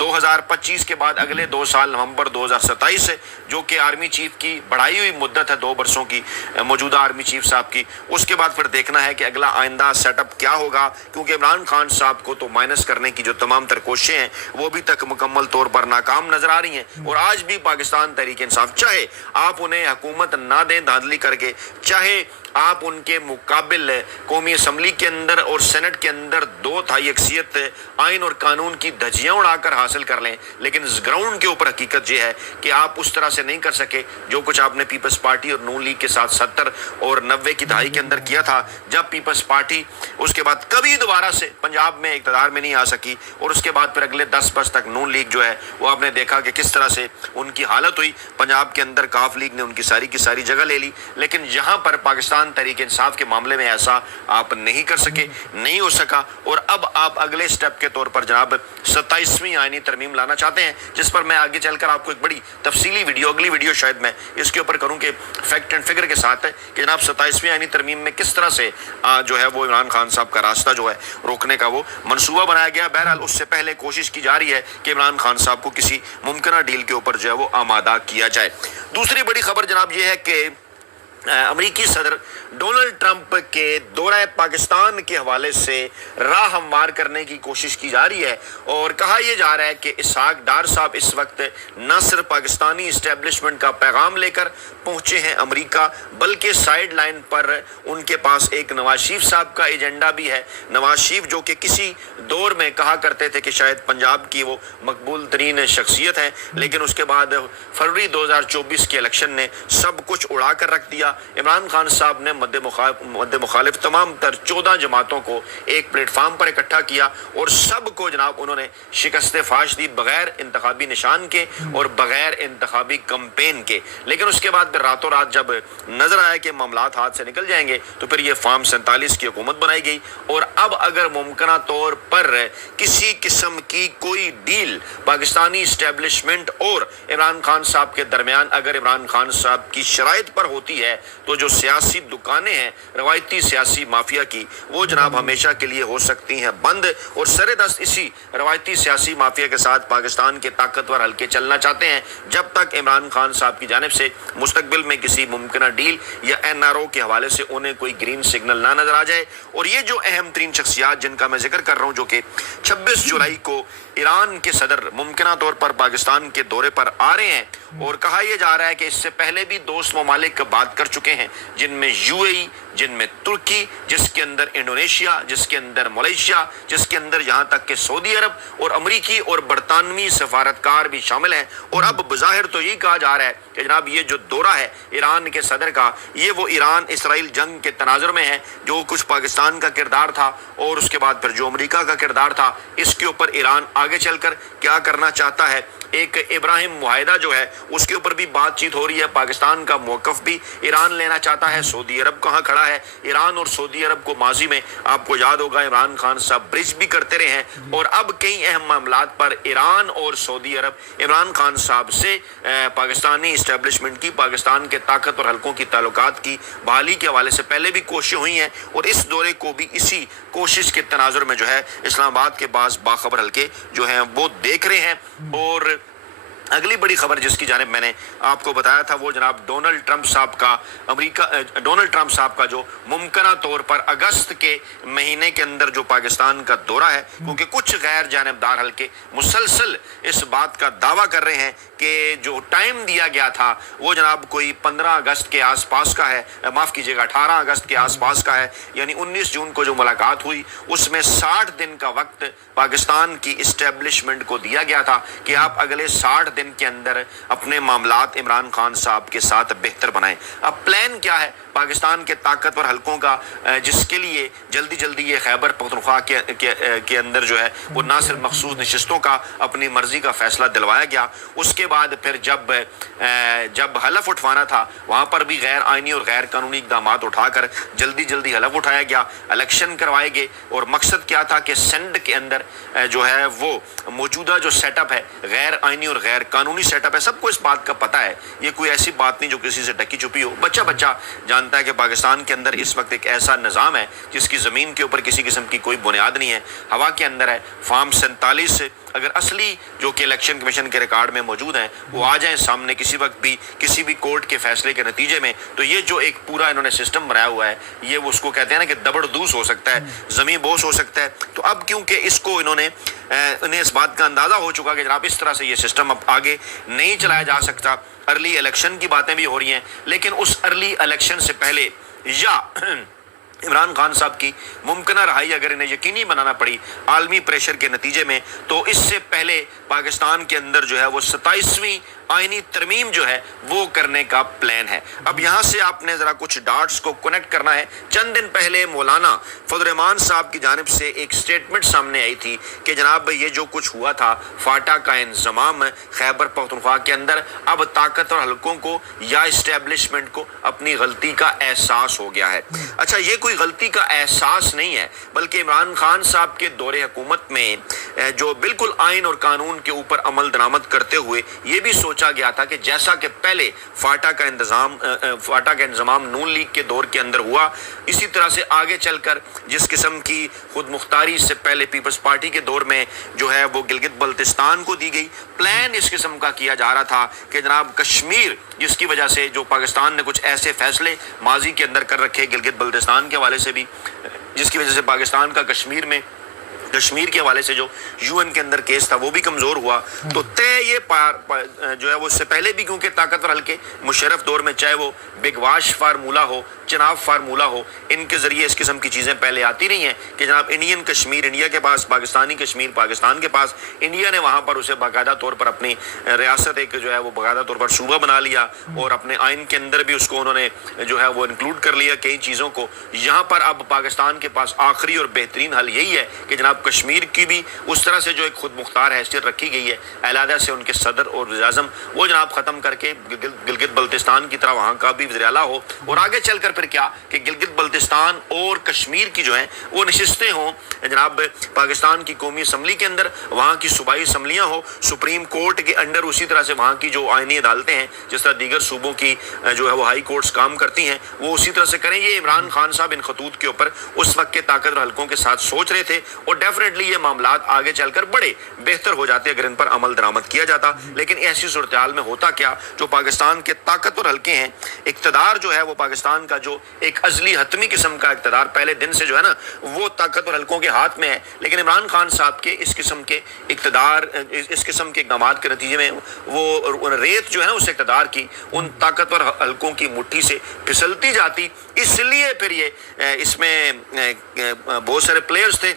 2025 کے بعد اگلے 2 سال نومبر 2027 سے, جو کہ آرمی چیف کی بڑھائی ہوئی مدت ہے 2 برسوں کی موجودہ آرمی چیف صاحب کی. اس کے بعد پھر دیکھنا ہے کہ اگلا آئندہ سیٹ اپ کیا ہوگا, کیونکہ عمران خان صاحب کو تو مائنس کرنے کی جو تمام تر کوششیں ہیں وہ ابھی تک مکمل طور پر ناکام نظر آ رہی ہیں. اور آج بھی پاکستان تحریک انصاف, چاہے آپ انہیں حکومت نہ دیں دھاندلی کر کے, چاہے آپ ان کے مقابل قومی اسمبلی کے اندر اور سینٹ کے اندر 2/3 اکثریت آئین اور قانون کی دھجیاں اڑا کر حاصل کر لیں, لیکن گراؤنڈ کے اوپر حقیقت یہ ہے کہ آپ اس طرح سے نہیں کر سکے جو کچھ آپ نے پیپلز پارٹی اور نون لیگ کے ساتھ 70 اور 90 کی دہائی کے اندر کیا تھا, جب پیپلز پارٹی اس کے بعد کبھی دوبارہ سے پنجاب میں اقتدار میں نہیں آ سکی, اور اس کے بعد پھر اگلے 10 برس تک نون لیگ جو ہے وہ آپ نے دیکھا کہ کس طرح سے ان کی حالت ہوئی. پنجاب کے اندر کاف لیگ نے ان کی ساری کی ساری جگہ لے لی, لیکن یہاں پر پاکستان تحریک انصاف کے معاملے میں ایسا آپ نہیں کر سکے, نہیں ہو سکا. اور اب آپ اگلے سٹیپ کے طور پر جناب 27ویں آئینی ترمیم لانا چاہتے ہیں, جس پر میں آگے چل کر آپ کو ایک بڑی تفصیلی ویڈیو, اگلی ویڈیو شاید میں اس کے اوپر کروں کہ فیکٹ اینڈ فگر کے ساتھ ہے کہ جناب 27ویں آئینی ترمیم میں کس طرح سے جو ہے وہ عمران خان صاحب کا راستہ جو ہے روکنے کا وہ منصوبہ بنایا گیا. بہرحال اس سے پہلے کوشش کی جا رہی ہے کہ عمران خان صاحب کو کسی ممکنہ ڈیل کے اوپر جو ہے وہ آمادہ کیا جائے. دوسری بڑی خبر جناب یہ ہے کہ امریکی صدر ڈونلڈ ٹرمپ کے دورہ پاکستان کے حوالے سے راہ ہموار کرنے کی کوشش کی جا رہی ہے, اور کہا یہ جا رہا ہے کہ اسحاق ڈار صاحب اس وقت نہ صرف پاکستانی اسٹیبلشمنٹ کا پیغام لے کر پہنچے ہیں امریکہ, بلکہ سائیڈ لائن پر ان کے پاس ایک نواز شریف صاحب کا ایجنڈا بھی ہے. نواز شریف جو کہ کسی دور میں کہا کرتے تھے کہ شاید پنجاب کی وہ مقبول ترین شخصیت ہے, لیکن اس کے بعد فروری 2024 کے الیکشن نے سب کچھ اڑا کر رکھ دیا. عمران خان صاحب نے مد مخالف تمام تر 14 جماعتوں کو ایک پلیٹ فارم پر اکٹھا کیا, اور سب کو جناب انہوں نے شکست فاش دی بغیر انتخابی نشان کے اور بغیر انتخابی کمپین کے. لیکن اس کے بعد پھر راتوں رات جب نظر آیا کہ معاملات ہاتھ سے نکل جائیں گے تو پھر یہ فارم 47 کی حکومت بنائی گئی. اور اب اگر ممکنہ طور پر کسی قسم کی کوئی ڈیل پاکستانی اسٹیبلشمنٹ اور عمران خان صاحب کے درمیان اگر عمران خان صاحب کی شرائط پر ہوتی ہے تو جو سیاسی دکانیں ہیں روایتی سیاسی مافیا کی, وہ جناب ہمیشہ کے لیے ہو سکتی ہیں بند, اور سر دست اسی روایتی سیاسی مافیا کے ساتھ پاکستان کے طاقتور حلقے چلنا چاہتے ہیں جب تک عمران خان صاحب کی جانب سے مستقبل میں کسی ممکنہ ڈیل یا NRO کے حوالے سے انہیں کوئی گرین سگنل نہ نظر آ جائے. اور یہ جو اہم ترین شخصیات جن کا میں ذکر کر رہا ہوں, جو کہ 26 جولائی کو ایران کے صدر ممکنہ طور پر پاکستان کے دورے پر آ رہے ہیں, اور کہا یہ جا رہا ہے کہ اس سے پہلے بھی دوست ممالک بات کر چکے ہیں, جن میں UAE, جن میں ترکی, جس کے اندر انڈونیشیا, جس کے اندر ملیشیا, جس کے اندر یہاں تک کہ سعودی عرب اور امریکی اور برطانوی سفارتکار بھی شامل ہیں. اور اب بظاہر تو یہ کہا جا رہا ہے کہ جناب یہ جو دورہ ہے ایران کے صدر کا, یہ وہ ایران اسرائیل جنگ کے تناظر میں ہے, جو کچھ پاکستان کا کردار تھا اور اس کے بعد پھر جو امریکہ کا کردار تھا, اس کے اوپر ایران آگے چل کر کیا کرنا چاہتا ہے. ایک ابراہیم معاہدہ جو ہے اس کے اوپر بھی بات چیت ہو رہی ہے, پاکستان کا موقف بھی ایران لینا چاہتا ہے. سعودی عرب کہاں کھڑا ہے, ایران اور سعودی عرب کو ماضی میں آپ کو یاد ہوگا عمران خان صاحب برج بھی کرتے رہے ہیں, اور اب کئی اہم معاملات پر ایران اور سعودی عرب عمران خان صاحب سے پاکستانی اسٹیبلشمنٹ کی, پاکستان کے طاقت اور حلقوں کی تعلقات کی بحالی کے حوالے سے پہلے بھی کوششیں ہوئی ہیں, اور اس دورے کو بھی اسی کوشش کے تناظر میں جو ہے اسلام آباد کے بعض باخبر حلقے جو ہیں وہ دیکھ رہے ہیں. اور اگلی بڑی خبر جس کی جانب میں نے آپ کو بتایا تھا وہ جناب ڈونلڈ ٹرمپ صاحب کا جو ممکنہ طور پر اگست کے مہینے کے اندر جو پاکستان کا دورہ ہے, کیونکہ کچھ غیر جانبدار حلقے مسلسل اس بات کا دعویٰ کر رہے ہیں کہ جو ٹائم دیا گیا تھا وہ جناب کوئی 15 اگست کے آس پاس کا ہے, معاف کیجیے گا 18 اگست کے آس پاس کا ہے, یعنی 19 جون کو جو ملاقات ہوئی اس میں 60 دن کا وقت پاکستان کی اسٹیبلشمنٹ کو دیا گیا تھا کہ آپ اگلے 60 دن کے اندر اپنے معاملات عمران خان صاحب کے ساتھ بہتر بنائیں. اب پلان کیا ہے پاکستان کے طاقتور حلقوں کا, جس کے لیے جلدی جلدی یہ خیبر پختونخوا کے اندر جو ہے وہ نہ صرف مخصوص نشستوں کا اپنی مرضی کا فیصلہ دلوایا گیا, اس کے بعد پھر جب حلف اٹھوانا تھا وہاں پر بھی غیر آئینی اور غیر قانونی اقدامات اٹھا کر جلدی جلدی حلف اٹھایا گیا, الیکشن کروائے گئے, اور مقصد کیا تھا کہ سینٹ کے اندر جو ہے وہ موجودہ جو سیٹ اپ ہے غیر آئینی اور غیر قانونی سیٹ اپ ہے, سب کو اس بات کا پتہ ہے, یہ کوئی ایسی بات نہیں جو کسی سے ڈکی چھپی ہو. بچہ جانتا ہے کہ پاکستان کے اندر اس وقت ایک ایسا نظام ہے جس کی زمین کے اوپر کسی قسم کی کوئی بنیاد نہیں ہے, ہوا کے اندر ہے. فارم 47 اگر اصلی جو کہ الیکشن کمیشن کے ریکارڈ میں موجود ہیں وہ آ جائیں سامنے کسی وقت بھی کسی بھی کورٹ کے فیصلے کے نتیجے میں، تو یہ جو ایک پورا انہوں نے سسٹم بنایا ہوا ہے یہ اس کو کہتے ہیں نا کہ دبڑ دوس ہو سکتا ہے، زمین بوس ہو سکتا ہے۔ تو اب کیونکہ اس کو انہیں اس بات کا اندازہ ہو چکا کہ جناب اس طرح سے یہ سسٹم اب آگے نہیں چلایا جا سکتا، ارلی الیکشن کی باتیں بھی ہو رہی ہیں، لیکن اس ارلی الیکشن سے پہلے یا عمران خان صاحب کی ممکنہ رہائی اگر انہیں یقینی بنانا پڑی عالمی پریشر کے نتیجے میں، تو اس سے پہلے پاکستان کے اندر جو ہے وہ 27ویں آئینی ترمیم جو ہے وہ کرنے کا پلان ہے۔ اب یہاں سے آپ نے ذرا کچھ ڈاٹس کو کنیکٹ کرنا ہے۔ چند دن پہلے مولانا فضل الرحمان صاحب کی جانب سے ایک سٹیٹمنٹ سامنے آئی تھی کہ جناب یہ جو کچھ ہوا تھا فاٹا کا انضمام خیبر پختونخوا کے اندر، اب طاقتور حلقوں کو یا اسٹیبلشمنٹ کو اپنی غلطی کا احساس ہو گیا ہے۔ اچھا، یہ کوئی غلطی کا احساس نہیں ہے، بلکہ عمران خان صاحب کے دور حکومت میں جو بالکل آئین اور قانون کے اوپر عمل درآمد کرتے ہوئے یہ بھی سوچا گیا تھا کہ جیسا کہ پہلے فاٹا کا انضمام نون لیگ کے دور کے اندر ہوا، اسی طرح سے آگے چل کر جس قسم کی خود مختاری سے پہلے پیپلز پارٹی کے دور میں جو ہے وہ گلگت بلتستان کو دی گئی، پلان اس قسم کا کیا جا رہا تھا کہ جناب کشمیر، جس کی وجہ سے جو پاکستان نے کچھ ایسے فیصلے ماضی کے اندر کر رکھے گلگت بلتستان کے حوالے سے بھی، جس کی وجہ سے پاکستان کا کشمیر کے حوالے سے جو UN کے اندر کیس تھا وہ بھی کمزور ہوا، تو یہ جو ہے وہ اس سے پہلے بھی کیونکہ طاقتور حلقے مشرف دور میں چاہے وہ بگ واش فارمولا ہو، چناب فارمولا ہو، ان کے ذریعے اس قسم کی چیزیں پہلے آتی رہی ہیں کہ جناب انڈین کشمیر انڈیا کے پاس، پاکستانی کشمیر پاکستان کے پاس، انڈیا نے وہاں پر اسے باقاعدہ طور پر اپنی ریاست ایک جو ہے وہ باقاعدہ طور پر صوبہ بنا لیا، اور اپنے آئین کے اندر بھی اس کو انہوں نے جو ہے وہ انکلوڈ کر لیا کئی چیزوں کو۔ یہاں پر اب پاکستان کے پاس آخری اور بہترین حل یہی ہے کہ جناب کشمیر کی بھی اس طرح سے جو ایک خود مختار حیثیت رکھی گئی ہے، علیحدہ سے ان کے صدر اور وزیر اعظم وہ جناب ختم کر کے گلگت بلتستان کی طرح وہاں کا بھی وزیر اعلیٰ ہو، اور آگے چل کر پھر کیا کہ گلگت بلتستان اور کشمیر کی جو ہیں وہ نشستیں ہوں جناب پاکستان کی قومی اسمبلی کے اندر، وہاں کی صوبائی اسمبلیاں ہوں سپریم کورٹ کے انڈر، اسی طرح سے وہاں کی جو آئینی عدالتیں ہیں جس طرح دیگر صوبوں کی جو ہے وہ ہائی کورٹس کام کرتی ہیں وہ اسی طرح سے کریں۔ یہ عمران خان صاحب ان خطوط کے اوپر اس وقت کے طاقتور حلقوں کے ساتھ سوچ رہے تھے، اور ڈیفینیٹلی یہ معاملات آگے چل کر بڑے بہتر ہو جاتے اگر ان پر عمل درآمد کیا جاتا، لیکن ایسی صورتحال میں ہوتا کیا، جو پاکستان کے طاقتور حلقے ہیں، اقتدار جو ہے وہ پاکستان کا جو ایک ازلی حتمی قسم کا اقتدار پہلے دن سے جو ہے نا وہ طاقتور حلقوں کے ہاتھ میں ہے، لیکن عمران خان صاحب کے اس قسم کے اقتدار، اس قسم کے اقدامات کے نتیجے میں وہ ریت جو ہے نا اس اقتدار کی ان طاقتور حلقوں کی مٹھی سے پھسلتی جاتی، اس لیے پھر یہ اس میں بہت سارے پلیئرز تھے،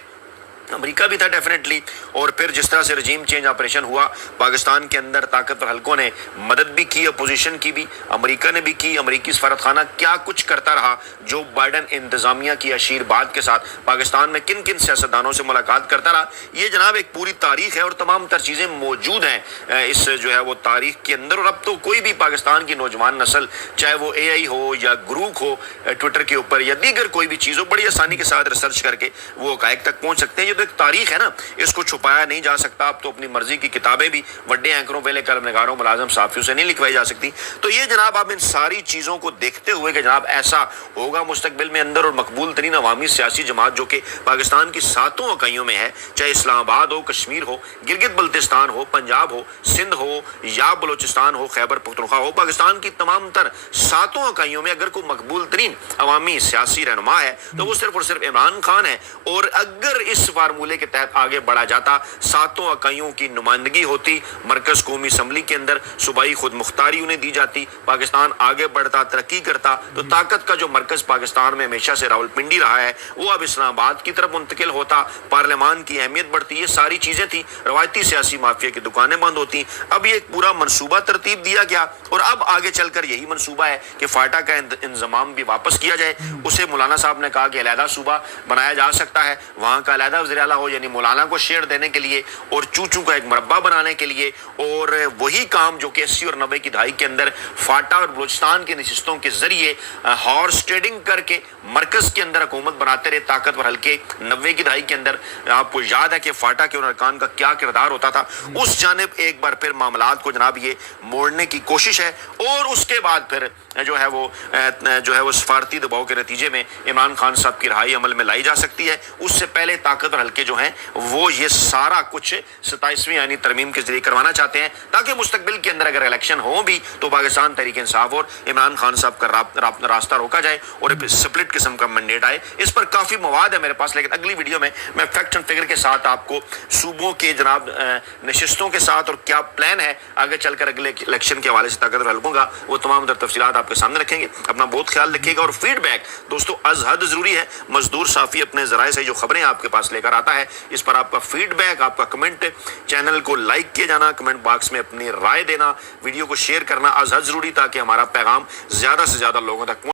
امریکہ بھی تھا ڈیفینیٹلی، اور پھر جس طرح سے رجیم چینج آپریشن ہوا پاکستان کے اندر طاقتور حلقوں نے مدد بھی کی، اپوزیشن کی بھی، امریکہ نے بھی کی، امریکی سفارتخانہ کیا کچھ کرتا رہا، جو بائیڈن انتظامیہ کی آشیرواد کے ساتھ پاکستان میں کن کن سیاستدانوں سے ملاقات کرتا رہا، یہ جناب ایک پوری تاریخ ہے اور تمام تر چیزیں موجود ہیں اس جو ہے وہ تاریخ کے اندر، اور اب تو کوئی بھی پاکستان کی نوجوان نسل چاہے وہ AI ہو یا گروک ہو ٹویٹر کے اوپر یا دیگر کوئی بھی چیز ہو، بڑی آسانی کے ساتھ ریسرچ کر کے وہ حقائق تک پہنچ سکتے ہیں۔ یہ تو ایک تاریخ ہے نا، اس کو چھپایا نہیں جا سکتا، اب تو اپنی مرضی کی کتابیں بھی بڑے اینکروں، پہلے قلم نگاروں، ملازم صحافیوں سے نہیں لکھوائی جا سکتی۔ تو یہ جناب آپ ان ساری چیزوں کو دیکھتے ہوئے کہ جناب ایسا ہوگا مستقبل میں اندر، اور مقبول ترین عوامی سیاسی جماعت جو کہ پاکستان کی 7 اکائیوں میں ہے، چاہے اسلام آباد ہو، کشمیر ہو، گلگت بلتستان ہو، پنجاب ہو، سندھ ہو یا بلوچستان ہو، خیبر پختونخوا ہو، پاکستان کی تمام تر 7 اکائیوں میں اگر کوئی مقبول ترین عوامی سیاسی رہنما ہے تو وہ صرف اور صرف عمران خان ہے، اور اگر اس فارمولے کے تحت آگے بڑھا جاتا، 7 اکائیوں کی نمائندگی ہوتی مرکز قومی اسمبلی کے اندر، صوبائی خود مختاری انہیں دی جاتی، پاکستان آگے بڑھتا، ترقی کرتا، تو طاقت کا جو مرکز پاکستان میں ہمیشہ سے راولپنڈی رہا ہے وہ اب اسلام آباد کی طرف منتقل ہوتا، پارلیمان کی اہمیت بڑھتی، یہ ساری چیزیں تھیں، روایتی سیاسی مافیا کی دکانیں بند ہوتی۔ اب یہ ایک پورا منصوبہ ترتیب دیا گیا، اور اب آگے چل کر یہی منصوبہ ہے کہ فاٹا کا انضمام بھی واپس کیا جائے۔ اسے مولانا صاحب نے کہا کہ علیحدہ صوبہ بنایا جا سکتا ہے، وہاں کا علیحدہ وزیر اعلیٰ ہو، یعنی مولانا کو شیئر دینے کے لیے اور چوچو کا ایک مربع بنانے کے لیے، اور وہی کام جو کہ 80 اور 90 کی دہائی کے اندر فاٹا اور بلوچستان کی نشستوں کے ذریعے ہارس ٹریڈنگ کر کے مرکز کے اندر حکومت بناتے رہے طاقتور حلقے 90 کی دہائی کے اندر۔ آپ کو یاد ہے کہ فاٹا کے ان ارکان کا کیا کردار ہوتا تھا، اس جانب ایک بار پھر معاملات کو جناب یہ موڑنے کی کوشش ہے، اور اس کے بعد پھر جو ہے وہ سفارتی دباؤ کے نتیجے میں عمران خان صاحب کی رہائی عمل میں لائی جا سکتی ہے۔ اس سے پہلے طاقتور حلقے جو ہیں وہ یہ سارا کچھ 27ویں آئینی ترمیم کے ذریعے کروانا چاہتے ہیں تاکہ مستقبل کے اندر اگر الیکشن ہو بھی تو پاکستان تحریک انصاف اور عمران خان صاحب کا راستہ روکا جائے اور سپلٹ قسم کا مینڈیٹ آئے. اس پر کافی مواد ہے میرے پاس, لیکن اگلی ویڈیو میں فیکٹ اینڈ فگر کے ساتھ آپ کو صوبوں کے جناب نشستوں کے ساتھ اور کیا پلان ہے آگے چل کر اگلے الیکشن کے حوالے سے طاقتور حلقوں کا, وہ تمام تر تفصیلات آپ کے سامنے رکھیں گے. اپنا بہت خیال رکھیے گا اور فیڈ بیک دوستو از حد ضروری ہے. مزدور صافی اپنے ذرائع سے جو خبریں آپ کے پاس لے کر آتا ہے اس پر آپ کا فیڈ بیک, آپ کا کمنٹ, چینل کو لائک کیے جانا, کمنٹ باکس میں اپنی رائے دینا, ویڈیو کو شیئر کرنا از حد ضروری تاکہ ہمارا پیغام زیادہ سے زیادہ لوگوں تک